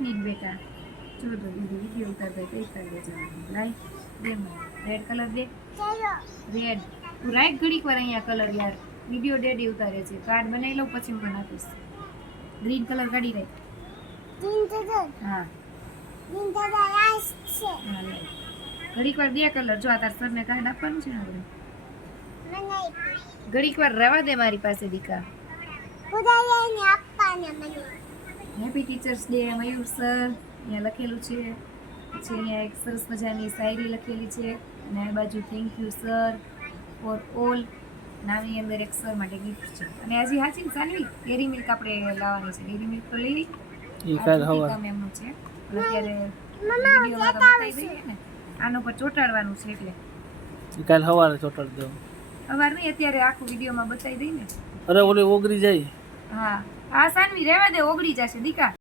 minute બેટા જો તો વિડીયો ઉતારતા કઈ કાઢે જવાનું લાઈ દે મને રેડ કલર દે રેડ તું રાઈટ ઘડીક વાર અહીંયા કલર યાર વિડીયો ડેડી ઉતારે છે કાર્ડ બનાવી લઉં પછી મને આપીશ ગ્રીન કલર કાઢી રાખ હા ઘડીક વાર બે કલર જો આ તાર સરને કાર્ડ આપવાનું છે ને આપણે ઘડીક વાર રહેવા દે મારી પાસે દીકા હેપી ટીચર્સ ડે મયુર સર અહીંયા લખેલું છે પછી અહીંયા એક સરસ મજાની શાયરી લખેલી છે અને આ બાજુ thank you sir for all નાની અંદર એક સર માટે ગિફ્ટ છે અને હજી હાચી ને સાનવી ડેરી મિલ્ક આપણે લાવવાની છે ડેરી મિલ્ક તો લઈ કામ એમનું છે અત્યારે વિડીયોમાં તો બતાવી દઈએ ને આનો પર ચોટાડવાનું છે એટલે કાલ સવારે ચોટાડી દઉં સવાર નહીં અત્યારે આખું વિડીયોમાં બતાવી દઈ ને અરે ઓલી ઓગળી જાય હા આ સાનવી રહેવા દે ઓગળી જશે દીકા